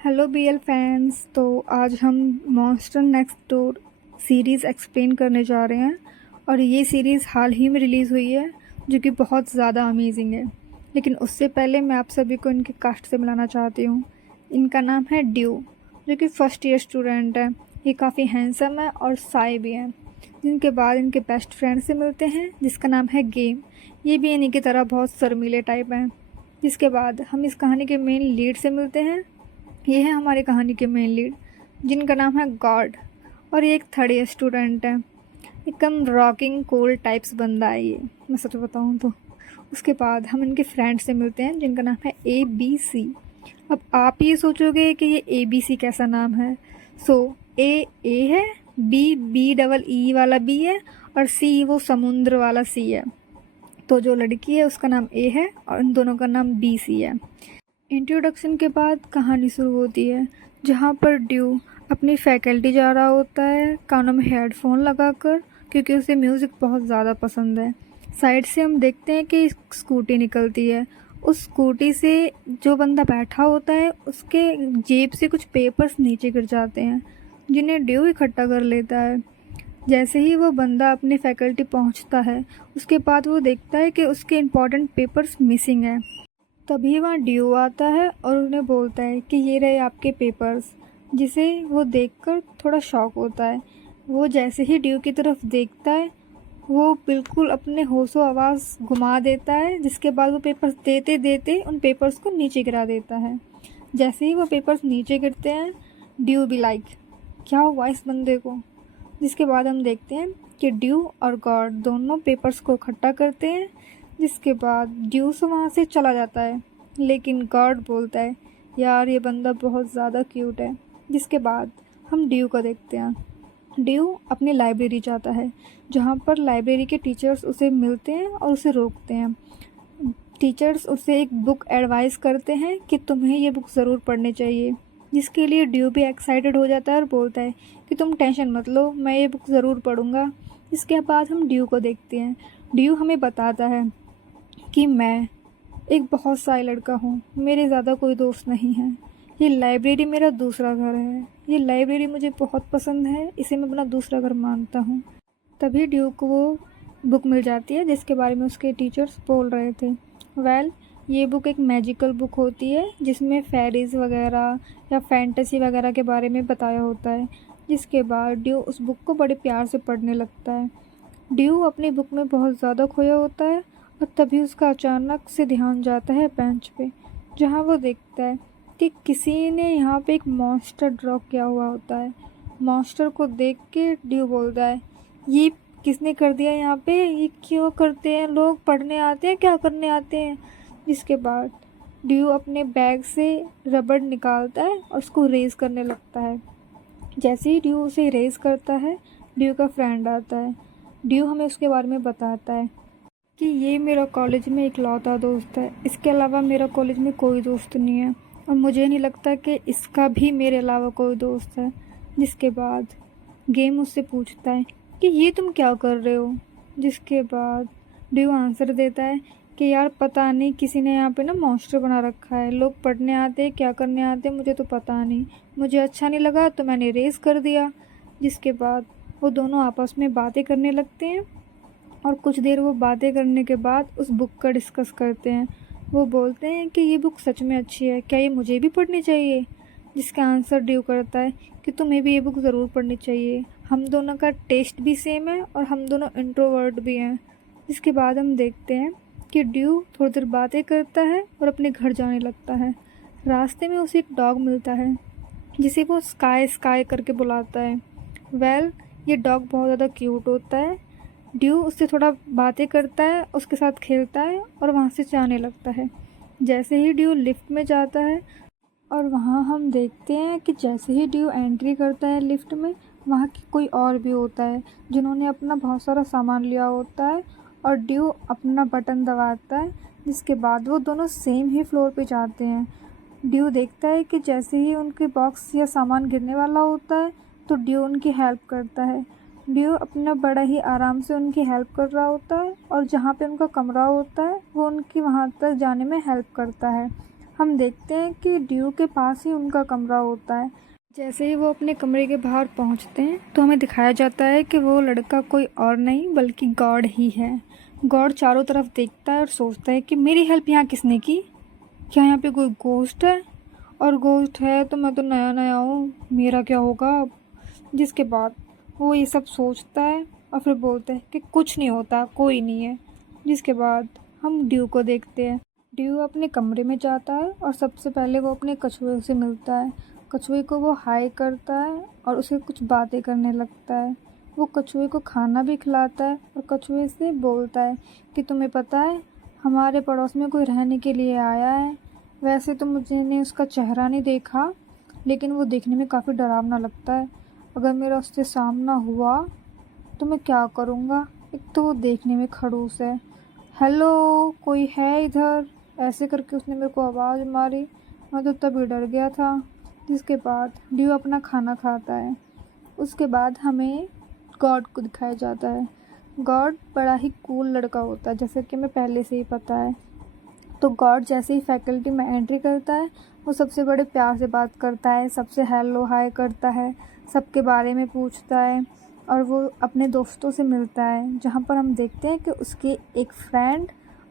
Hello BL fans. तो आज हम monster next door series explain करने जा रहे हैं और ये सीरीज़ हाल ही में रिलीज़ हुई है जो कि बहुत ज़्यादा अमेजिंग है। लेकिन उससे पहले मैं आप सभी को इनके कास्ट से मिलाना चाहती हूँ। इनका नाम है ड्यू, जो कि फर्स्ट ईयर स्टूडेंट है। ये काफ़ी हैंडसम है और साई भी हैं। जिनके बाद इनके बेस्ट फ्रेंड से मिलते हैं जिसका नाम है गेम। ये भी इन्हीं की तरह बहुत शर्मीले टाइप हैं। जिसके बाद हम इस कहानी के मेन लीड से मिलते हैं। ये है हमारी कहानी के मेन लीड जिनका नाम है गॉड, और ये एक थर्ड ईयर स्टूडेंट है। एकदम रॉकिंग कूल टाइप्स बंदा है ये, मैं सच बताऊँ तो। उसके बाद हम इनके फ्रेंड से मिलते हैं जिनका नाम है ABC। अब आप ये सोचोगे कि ये ABC कैसा नाम है। ए है, बी डबल ई वाला बी है, और सी वो समुद्र वाला सी है। तो जो लड़की है उसका नाम ए है और इन दोनों का नाम BC है। इंट्रोडक्शन के बाद कहानी शुरू होती है जहाँ पर ड्यू अपनी फैकल्टी जा रहा होता है कानों में हेडफोन लगाकर, क्योंकि उसे म्यूज़िक बहुत ज़्यादा पसंद है। साइड से हम देखते हैं कि स्कूटी निकलती है। उस स्कूटी से जो बंदा बैठा होता है उसके जेब से कुछ पेपर्स नीचे गिर जाते हैं जिन्हें ड्यू इकट्ठा कर लेता है। जैसे ही वो बंदा अपनी फैकल्टी पहुंचता है उसके बाद वो देखता है कि उसके इम्पॉर्टेंट पेपर्स मिसिंग है। तभी वहाँ ड्यू आता है और उन्हें बोलता है कि ये रहे आपके पेपर्स, जिसे वो देखकर थोड़ा शॉक होता है। वो जैसे ही ड्यू की तरफ देखता है वो बिल्कुल अपने होशो आवाज़ घुमा देता है, जिसके बाद वो पेपर्स देते देते उन पेपर्स को नीचे गिरा देता है। जैसे ही वो पेपर्स नीचे गिरते हैं ड्यू भी लाइक क्या हुआ इस बंदे को। जिसके बाद हम देखते हैं कि ड्यू और गॉड दोनों पेपर्स को इकट्ठा करते हैं। जिसके बाद ड्यू से वहाँ से चला जाता है, लेकिन गॉड बोलता है यार ये बंदा बहुत ज़्यादा क्यूट है। जिसके बाद हम ड्यू को देखते हैं। ड्यू अपनी लाइब्रेरी जाता है जहाँ पर लाइब्रेरी के टीचर्स उसे मिलते हैं और उसे रोकते हैं। टीचर्स उसे एक बुक एडवाइस करते हैं कि तुम्हें ये बुक ज़रूर पढ़नी चाहिए, जिसके लिए ड्यू भी एक्साइटेड हो जाता है और बोलता है कि तुम टेंशन मत लो, मैं ये बुक ज़रूर पढ़ूँगा। इसके बाद हम ड्यू को देखते हैं। ड्यू हमें बताता है कि मैं एक बहुत साई लड़का हूँ, मेरे ज़्यादा कोई दोस्त नहीं है। ये लाइब्रेरी मेरा दूसरा घर है। ये लाइब्रेरी मुझे बहुत पसंद है, इसे मैं अपना दूसरा घर मानता हूँ। तभी ड्यू को वो बुक मिल जाती है जिसके बारे में उसके टीचर्स बोल रहे थे। ये बुक एक मैजिकल बुक होती है जिसमें फेरीज़ वगैरह या फैंटेसी वगैरह के बारे में बताया होता है। जिसके बाद ड्यू उस बुक को बड़े प्यार से पढ़ने लगता है। ड्यू अपनी बुक में बहुत ज़्यादा खोया होता है और तभी उसका अचानक से ध्यान जाता है बेंच पे, जहाँ वो देखता है कि किसी ने यहाँ पे एक मॉन्स्टर ड्रॉ किया हुआ होता है। मॉन्स्टर को देख के ड्यू बोलता है ये किसने कर दिया यहाँ पे, ये क्यों करते हैं लोग, पढ़ने आते हैं क्या करने आते हैं। जिसके बाद ड्यू अपने बैग से रबड़ निकालता है और उसको रेज़ करने लगता है। जैसे ही ड्यू उसे रेज़ करता है ड्यू का फ्रेंड आता है। ड्यू हमें उसके बारे में बताता है कि ये मेरा कॉलेज में इकलौता दोस्त है, इसके अलावा मेरा कॉलेज में कोई दोस्त नहीं है और मुझे नहीं लगता कि इसका भी मेरे अलावा कोई दोस्त है। जिसके बाद गेम उससे पूछता है कि ये तुम क्या कर रहे हो। जिसके बाद ड्यू आंसर देता है कि यार पता नहीं किसी ने यहाँ पे ना मॉन्स्टर बना रखा है, लोग पढ़ने आते हैं क्या करने आते हैं मुझे तो पता नहीं, मुझे अच्छा नहीं लगा तो मैंने रेस कर दिया। जिसके बाद वो दोनों आपस में बातें करने लगते हैं और कुछ देर वो बातें करने के बाद उस बुक का डिस्कस करते हैं। वो बोलते हैं कि ये बुक सच में अच्छी है, क्या ये मुझे भी पढ़नी चाहिए। जिसका आंसर ड्यू करता है कि तुम्हें भी ये बुक ज़रूर पढ़नी चाहिए, हम दोनों का टेस्ट भी सेम है और हम दोनों इंट्रोवर्ट भी हैं। इसके बाद हम देखते हैं कि ड्यू थोड़ी देर बातें करता है और अपने घर जाने लगता है। रास्ते में उसे एक डॉग मिलता है जिसे वो स्काई स्काई करके बुलाता है। ये डॉग बहुत ज़्यादा क्यूट होता है। ड्यू उससे थोड़ा बातें करता है, उसके साथ खेलता है और वहाँ से जाने लगता है। जैसे ही ड्यू लिफ्ट में जाता है और वहाँ हम देखते हैं कि जैसे ही ड्यू एंट्री करता है लिफ्ट में, वहाँ की कोई और भी होता है जिन्होंने अपना बहुत सारा सामान लिया होता है और ड्यू अपना बटन दबाता है। जिसके बाद वो दोनों सेम ही फ्लोर पे जाते हैं। ड्यू देखता है कि जैसे ही उनके बॉक्स या सामान गिरने वाला होता है तो ड्यू उनकी हेल्प करता है। ड्यू अपना बड़ा ही आराम से उनकी हेल्प कर रहा होता है और जहाँ पे उनका कमरा होता है वो उनकी वहाँ तक जाने में हेल्प करता है। हम देखते हैं कि ड्यू के पास ही उनका कमरा होता है। जैसे ही वो अपने कमरे के बाहर पहुंचते हैं तो हमें दिखाया जाता है कि वो लड़का कोई और नहीं बल्कि गॉड ही है। गॉड चारों तरफ देखता है और सोचता है कि मेरी हेल्प यहाँ किसने की, क्या यहाँ पे कोई गोस्ट है, और गोस्ट है तो मैं तो नया नया हूँ, मेरा क्या होगा अब। जिसके बाद वो ये सब सोचता है और फिर बोलता है कि कुछ नहीं होता, कोई नहीं है। जिसके बाद हम ड्यू को देखते हैं। ड्यू अपने कमरे में जाता है और सबसे पहले वो अपने कछुए से मिलता है। कछुए को वो हाय करता है और उसे कुछ बातें करने लगता है। वो कछुए को खाना भी खिलाता है और कछुए से बोलता है कि तुम्हें पता है हमारे पड़ोस में कोई रहने के लिए आया है। वैसे तो मुझे उसका चेहरा नहीं देखा, लेकिन वो देखने में काफ़ी डरावना लगता है। अगर मेरा उससे सामना हुआ तो मैं क्या करूँगा। एक तो वो देखने में खड़ूस है। हेलो, कोई है इधर, ऐसे करके उसने मेरे को आवाज़ मारी। मैं तो तभी डर गया था। जिसके बाद ड्यू अपना खाना खाता है। उसके बाद हमें गॉड को दिखाया जाता है। गॉड बड़ा ही कूल लड़का होता है, जैसे कि हमें पहले से ही पता है। तो गॉड जैसे ही फैकल्टी में एंट्री करता है वो सबसे बड़े प्यार से बात करता है, सबसे हेलो हाय करता है, सबके बारे में पूछता है और वो अपने दोस्तों से मिलता है। जहाँ पर हम देखते हैं कि उसकी एक फ्रेंड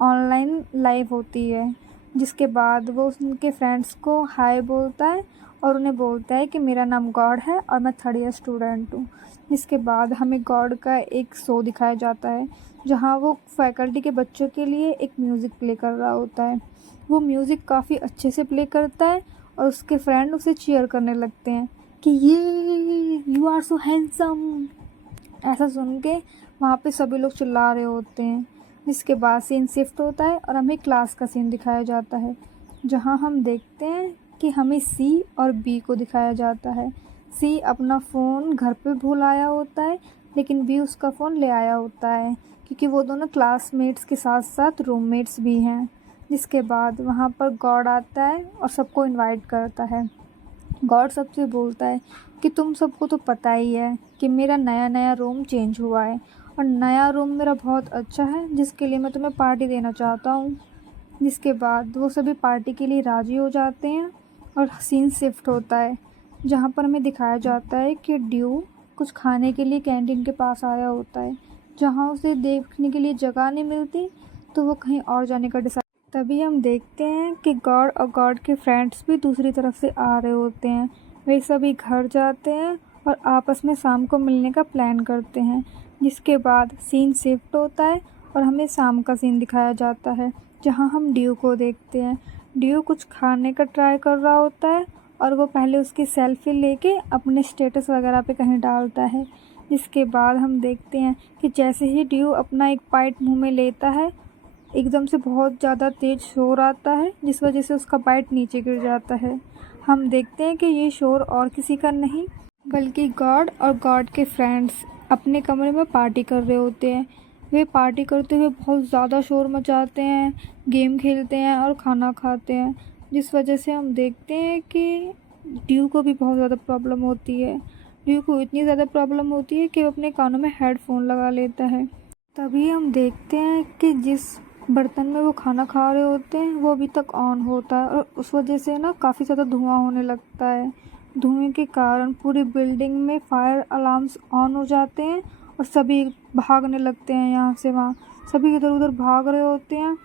ऑनलाइन लाइव होती है। जिसके बाद वो उनके फ्रेंड्स को हाय बोलता है और उन्हें बोलता है कि मेरा नाम गॉड है और मैं 3rd ईयर स्टूडेंट हूँ। इसके बाद हमें गॉड का एक शो दिखाया जाता है जहाँ वो फैकल्टी के बच्चों के लिए एक म्यूज़िक प्ले कर रहा होता है। वो म्यूज़िक काफ़ी अच्छे से प्ले करता है और उसके फ्रेंड उसे चीयर करने लगते हैं कि ये यू आर सो हैंडसम। ऐसा सुन के वहाँ पे सभी लोग चिल्ला रहे होते हैं। जिसके बाद सीन शिफ्ट होता है और हमें क्लास का सीन दिखाया जाता है जहाँ हम देखते हैं कि हमें सी और बी को दिखाया जाता है। सी अपना फ़ोन घर पे भूल आया होता है, लेकिन बी उसका फ़ोन ले आया होता है क्योंकि वो दोनों क्लासमेट्स के साथ साथ रूममेट्स भी हैं। जिसके बाद वहाँ पर गॉड आता है और सबको इनवाइट करता है। गॉड सबसे बोलता है कि तुम सबको तो पता ही है कि मेरा नया नया रूम चेंज हुआ है और नया रूम मेरा बहुत अच्छा है, जिसके लिए मैं तुम्हें पार्टी देना चाहता हूँ। जिसके बाद वो सभी पार्टी के लिए राज़ी हो जाते हैं और सीन शिफ्ट होता है जहाँ पर हमें दिखाया जाता है कि ड्यू कुछ खाने के लिए कैंटीन के पास आया होता है। जहाँ उसे देखने के लिए जगह नहीं मिलती तो वो कहीं और जाने का डिसाइड। तभी हम देखते हैं कि गॉड और गॉड के फ्रेंड्स भी दूसरी तरफ से आ रहे होते हैं। वे सभी घर जाते हैं और आपस में शाम को मिलने का प्लान करते हैं। जिसके बाद सीन शिफ्ट होता है और हमें शाम का सीन दिखाया जाता है जहाँ हम ड्यू को देखते हैं। ड्यू कुछ खाने का ट्राई कर रहा होता है और वो पहले उसकी सेल्फी लेके अपने स्टेटस वगैरह पे कहीं डालता है। जिसके बाद हम देखते हैं कि जैसे ही ड्यू अपना एक बाइट मुंह में लेता है एकदम से बहुत ज़्यादा तेज़ शोर आता है, जिस वजह से उसका बाइट नीचे गिर जाता है। हम देखते हैं कि ये शोर और किसी का नहीं बल्कि गॉड और गॉड के फ्रेंड्स अपने कमरे में पार्टी कर रहे होते हैं। वे पार्टी करते हुए बहुत ज़्यादा शोर मचाते हैं, गेम खेलते हैं और खाना खाते हैं, जिस वजह से हम देखते हैं कि ड्यू को भी बहुत ज़्यादा प्रॉब्लम होती है। ड्यू को इतनी ज़्यादा प्रॉब्लम होती है कि वो अपने कानों में हेडफोन लगा लेता है। तभी हम देखते हैं कि जिस बर्तन में वो खाना खा रहे होते हैं वो अभी तक ऑन होता है और उस वजह से ना काफ़ी ज़्यादा धुआं होने लगता है। धुएं के कारण पूरी बिल्डिंग में फायर अलार्म्स ऑन हो जाते हैं और सभी भागने लगते हैं यहाँ से वहाँ। सभी इधर उधर भाग रहे होते हैं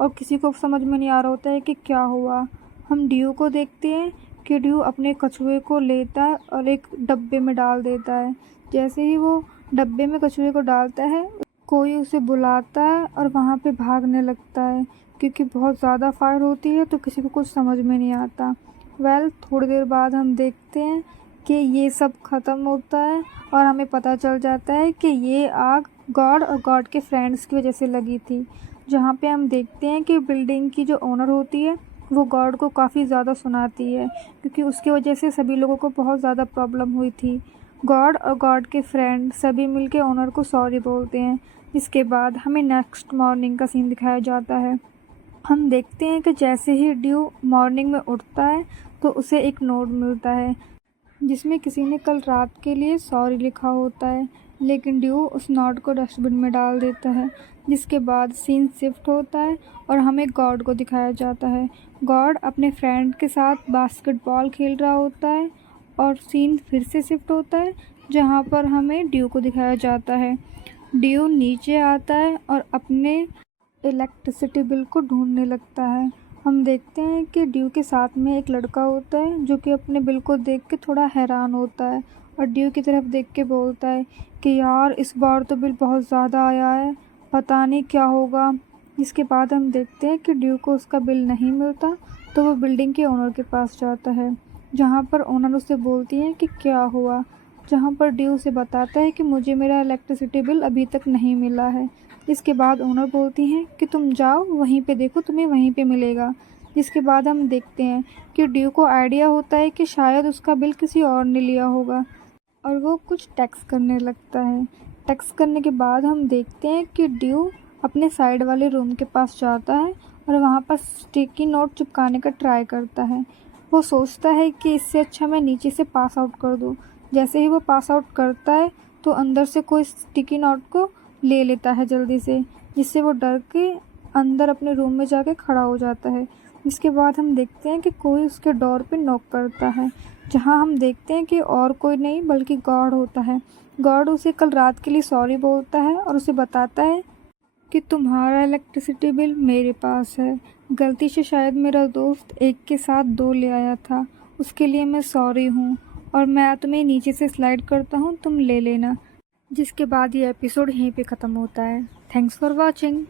और किसी को समझ में नहीं आ रहा होता है कि क्या हुआ। हम ड्यू को देखते हैं कि ड्यू अपने कछुए को लेता है और एक डब्बे में डाल देता है। जैसे ही वो डब्बे में कछुए को डालता है कोई उसे बुलाता है और वहाँ पे भागने लगता है क्योंकि बहुत ज़्यादा फायर होती है तो किसी को कुछ समझ में नहीं आता। थोड़ी देर बाद हम देखते हैं कि ये सब ख़त्म होता है और हमें पता चल जाता है कि ये आग गॉड और गॉड के फ्रेंड्स की वजह से लगी थी। जहाँ पे हम देखते हैं कि बिल्डिंग की जो ओनर होती है वो गॉड को काफ़ी ज़्यादा सुनाती है क्योंकि उसकी वजह से सभी लोगों को बहुत ज़्यादा प्रॉब्लम हुई थी। गॉड और गॉड के फ्रेंड सभी मिलके ओनर को सॉरी बोलते हैं। इसके बाद हमें नेक्स्ट मॉर्निंग का सीन दिखाया जाता है। हम देखते हैं कि जैसे ही ड्यू मॉर्निंग में उठता है तो उसे एक नोट मिलता है जिसमें किसी ने कल रात के लिए सॉरी लिखा होता है। लेकिन ड्यू उस नोट को डस्टबिन में डाल देता है। जिसके बाद सीन शिफ्ट होता है और हमें गॉड को दिखाया जाता है। गॉड अपने फ्रेंड के साथ बास्केटबॉल खेल रहा होता है और सीन फिर से शिफ्ट होता है जहाँ पर हमें ड्यू को दिखाया जाता है। ड्यू नीचे आता है और अपने इलेक्ट्रिसिटी बिल को ढूंढने लगता है। हम देखते हैं कि ड्यू के साथ में एक लड़का होता है जो कि अपने बिल को देख के थोड़ा हैरान होता है और ड्यू की तरफ देख के बोलता है कि यार इस बार तो बिल बहुत ज़्यादा आया है, पता नहीं क्या होगा। इसके बाद हम देखते हैं कि ड्यू को उसका बिल नहीं मिलता तो वो बिल्डिंग के ओनर के पास जाता है, जहाँ पर ओनर उससे बोलती है कि क्या हुआ, जहाँ पर ड्यू उसे बताता है कि मुझे मेरा इलेक्ट्रिसिटी बिल अभी तक नहीं मिला है। इसके बाद ओनर बोलती हैं कि तुम जाओ वहीं पे देखो, तुम्हें वहीं पे मिलेगा। जिसके बाद हम देखते हैं कि ड्यू को आइडिया होता है कि शायद उसका बिल किसी और ने लिया होगा और वो कुछ टैक्स करने लगता है। टैक्स करने के बाद हम देखते हैं कि ड्यू अपने साइड वाले रूम के पास जाता है और वहाँ पर स्टिकी नोट चिपकाने का ट्राई करता है। वो सोचता है कि इससे अच्छा मैं नीचे से पास आउट कर दूँ। जैसे ही वो पास आउट करता है तो अंदर से कोई स्टिकी नोट को ले लेता है जल्दी से, जिससे वो डर के अंदर अपने रूम में जाके खड़ा हो जाता है। इसके बाद हम देखते हैं कि कोई उसके डोर पे नॉक करता है, जहां हम देखते हैं कि और कोई नहीं बल्कि गॉड होता है। गॉड उसे कल रात के लिए सॉरी बोलता है और उसे बताता है कि तुम्हारा इलेक्ट्रिसिटी बिल मेरे पास है, गलती से शायद मेरा दोस्त एक के साथ दो ले आया था, उसके लिए मैं सॉरी हूँ और मैं तुम्हें नीचे से स्लाइड करता हूँ, तुम ले लेना। जिसके बाद ये एपिसोड यहीं पे ख़त्म होता है। Thanks for watching.